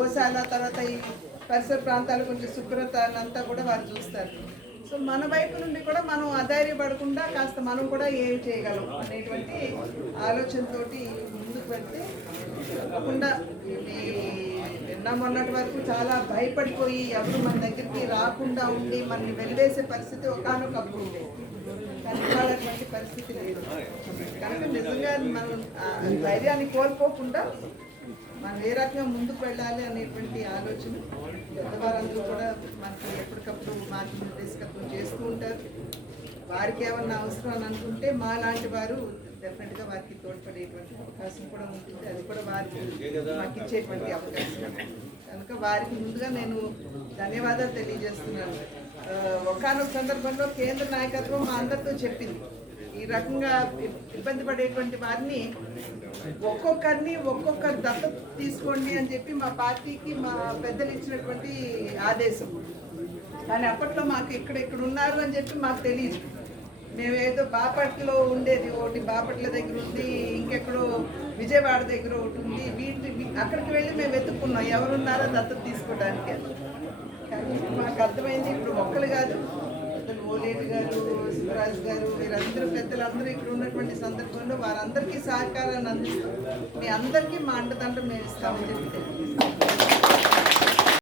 గోశాల తర్వాత ఈ పరిసర ప్రాంతాలు కొంచెం శుభ్రత అంతా కూడా వారు చూస్తారు. సో మన వైపు నుండి కూడా మనం అధైర్యపడకుండా కాస్త మనం కూడా ఏం చేయగలం అనేటువంటి ఆలోచనతోటి ముందుకు వెళ్తే తప్పకుండా నిన్న మొన్నటి వరకు చాలా భయపడిపోయి ఎవరు మన దగ్గరికి రాకుండా ఉండి మనల్ని వెలివేసే పరిస్థితి ఒకానొకప్పుడు ఉండేది. కానీ అటువంటి పరిస్థితి లేదు. కనుక నిజంగా మనం ధైర్యాన్ని కోల్పోకుండా మనం ఏ రకంగా ముందుకు వెళ్ళాలి అనేటువంటి ఆలోచన పెద్దవారందరూ కూడా మనకి ఎప్పటికప్పుడు మార్గనిర్దేశకత్వం చేస్తూ ఉంటారు. వారికి ఏమన్నా అవసరం అని అనుకుంటే మా లాంటి వారు డెఫినెట్గా వారికి తోడ్పడేటువంటి అవకాశం కూడా ఉంటుంది. అది కూడా వారికి మాకు ఇచ్చేటువంటి అవకాశం. కనుక వారికి ముందుగా నేను ధన్యవాదాలు తెలియజేస్తున్నాను. ఒకానొక సందర్భంలో కేంద్ర నాయకత్వం మా అందరితో చెప్పింది, ఈ రకంగా ఇబ్బంది పడేటువంటి వారిని ఒక్కొక్కరు దత్తత తీసుకోండి అని చెప్పి మా పార్టీకి మా పెద్దలు ఇచ్చినటువంటి ఆదేశం. కానీ అప్పట్లో మాకు ఇక్కడ ఉన్నారు అని చెప్పి మాకు తెలియదు. మేమేదో బాపట్లలో ఉండేది ఒకటి, బాపట్ల దగ్గర ఉంది, ఇంకెక్కడో విజయవాడ దగ్గర ఒకటి ఉంది. అక్కడికి వెళ్ళి మేము వెతుక్కున్నాం ఎవరున్నారో దత్తత తీసుకోవడానికి. కానీ మాకు అర్థమైంది ఇప్పుడు ఒక్కరు కాదు, పెద్దలు ఓలేటి గారు, శివరాజు గారు, వీరందరూ పెద్దలందరూ ఇక్కడ ఉన్నటువంటి సందర్భంలో వారందరికీ సహకారాన్ని అందిస్తాం. మీ అందరికీ మా అండదండ మేము ఇస్తామని చెప్పి